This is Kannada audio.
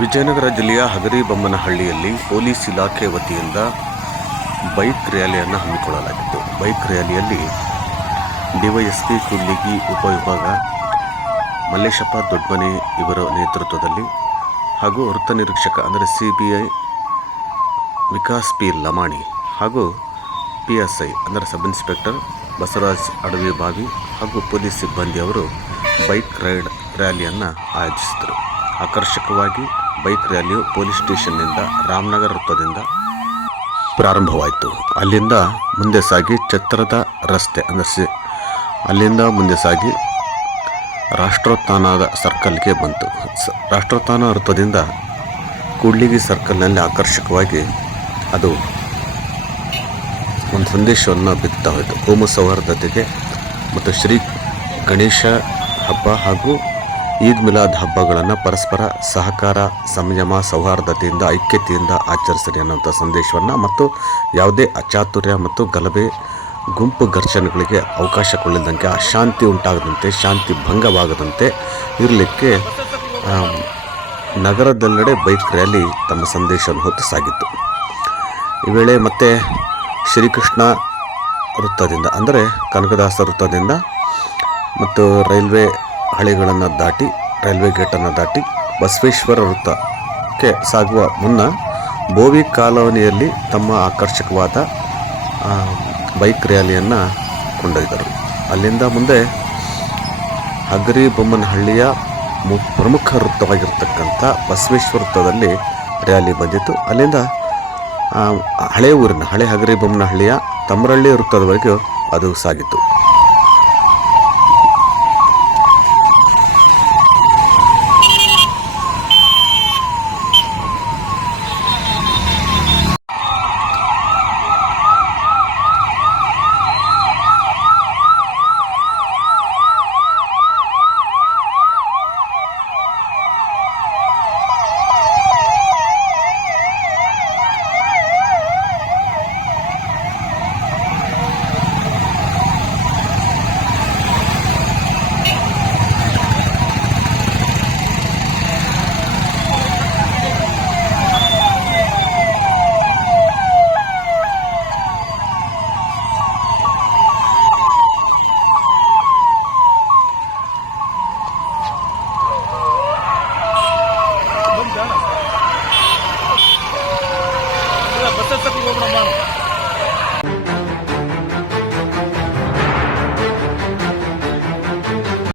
ವಿಜಯನಗರ ಜಿಲ್ಲೆಯ ಹಗರಿಬೊಮ್ಮನಹಳ್ಳಿಯಲ್ಲಿ ಪೊಲೀಸ್ ಇಲಾಖೆ ವತಿಯಿಂದ ಬೈಕ್ ರ್ಯಾಲಿಯನ್ನು ಹಮ್ಮಿಕೊಳ್ಳಲಾಗಿತ್ತು. ಬೈಕ್ ರ್ಯಾಲಿಯಲ್ಲಿ ಡಿವೈಎಸ್ಪಿ ಕುಲ್ಲಿಗಿ ಉಪವಿಭಾಗ, ಮಲ್ಲೇಶಪ್ಪ ದೊಡ್ಮನೆ ಇವರ ನೇತೃತ್ವದಲ್ಲಿ ಹಾಗೂ ವೃತ್ತ ನಿರೀಕ್ಷಕ ಅಂದರೆ C B I Vikas P Lamani ಹಾಗೂ ಪಿ ಎಸ್ ಐ ಅಂದರೆ ಸಬ್ ಇನ್ಸ್ಪೆಕ್ಟರ್ ಬಸವರಾಜ್ ಅಡವಿ ಬಾವಿ ಹಾಗೂ ಪೊಲೀಸ್ ಸಿಬ್ಬಂದಿಯವರು ಬೈಕ್ ರೈಡ್ ರ್ಯಾಲಿಯನ್ನು ಆಯೋಜಿಸಿದರು ಆಕರ್ಷಕವಾಗಿ ಬೈಕ್ ರ್ಯಾಲಿಯು ಪೊಲೀಸ್ ಸ್ಟೇಷನ್ನಿಂದ ರಾಮನಗರ ವೃತ್ತದಿಂದ ಪ್ರಾರಂಭವಾಯಿತು. ಅಲ್ಲಿಂದ ಮುಂದೆ ಸಾಗಿ ಛತ್ರದ ರಸ್ತೆ, ಅಂದರೆ ಅಲ್ಲಿಂದ ಮುಂದೆ ಸಾಗಿ ರಾಷ್ಟ್ರೋತ್ಥಾನದ ಸರ್ಕಲ್ಗೆ ಬಂತು. ರಾಷ್ಟ್ರೋತ್ಥಾನ ವೃತ್ತದಿಂದ ಕೂಡ್ಲಿಗಿ ಸರ್ಕಲ್ನಲ್ಲಿ ಆಕರ್ಷಕವಾಗಿ ಅದು ಒಂದು ಸಂದೇಶವನ್ನು ಬಿತ್ತಾ ಹೋಯಿತು. ಕೋಮು ಸೌಹಾರ್ದತೆಗೆ ಮತ್ತು ಶ್ರೀ ಗಣೇಶ ಹಬ್ಬ ಹಾಗೂ ಈದ್ ಮಿಲಾದ್ ಹಬ್ಬಗಳನ್ನು ಪರಸ್ಪರ ಸಹಕಾರ, ಸಂಯಮ, ಸೌಹಾರ್ದತೆಯಿಂದ, ಐಕ್ಯತೆಯಿಂದ ಆಚರಿಸಲಿ ಅನ್ನೋಂಥ ಸಂದೇಶವನ್ನು ಮತ್ತು ಯಾವುದೇ ಅಚಾತುರ್ಯ ಮತ್ತು ಗಲಭೆ, ಗುಂಪು ಘರ್ಷಣೆಗಳಿಗೆ ಅವಕಾಶ ಕೊಳ್ಳದಂತೆ ಅಶಾಂತಿ ಉಂಟಾಗದಂತೆ, ಶಾಂತಿ ಭಂಗವಾಗದಂತೆ ಇರಲಿಕ್ಕೆ ನಗರದೆಲ್ಲೆಡೆ ಬೈಕ್ ರ್ಯಾಲಿ ತಮ್ಮ ಸಂದೇಶವನ್ನು ಹೊತ್ತು ಸಾಗಿತ್ತು ಈ ವೇಳೆ ಮತ್ತೆ ಶ್ರೀಕೃಷ್ಣ ವೃತ್ತದಿಂದ, ಅಂದರೆ ಕನಕದಾಸ ವೃತ್ತದಿಂದ ಮತ್ತು ರೈಲ್ವೆ ಹಳಿಗಳನ್ನು ದಾಟಿ, ರೈಲ್ವೆ ಗೇಟನ್ನು ದಾಟಿ ಬಸವೇಶ್ವರ ವೃತ್ತಕ್ಕೆ ಸಾಗುವ ಮುನ್ನ ಬೋವಿ ಕಾಲೋನಿಯಲ್ಲಿ ತಮ್ಮ ಆಕರ್ಷಕವಾದ ಬೈಕ್ ರ್ಯಾಲಿಯನ್ನು ಕೊಂಡೊಯ್ದರು. ಅಲ್ಲಿಂದ ಮುಂದೆ ಹಗರಿ ಬೊಮ್ಮನಹಳ್ಳಿಯ ಮು, ಪ್ರಮುಖ ವೃತ್ತವಾಗಿರ್ತಕ್ಕಂಥ ಬಸವೇಶ್ವರ ವೃತ್ತದಲ್ಲಿ ರ್ಯಾಲಿ ಬಂದಿತ್ತು. ಅಲ್ಲಿಂದ ಹಳೆ ಊರಿನ, ಹಳೆ ಹಗರಿ ಬೊಮ್ಮನಹಳ್ಳಿಯ ತಮರಳ್ಳಿ ವೃತ್ತದವರೆಗೂ ಅದು ಸಾಗಿತ್ತು.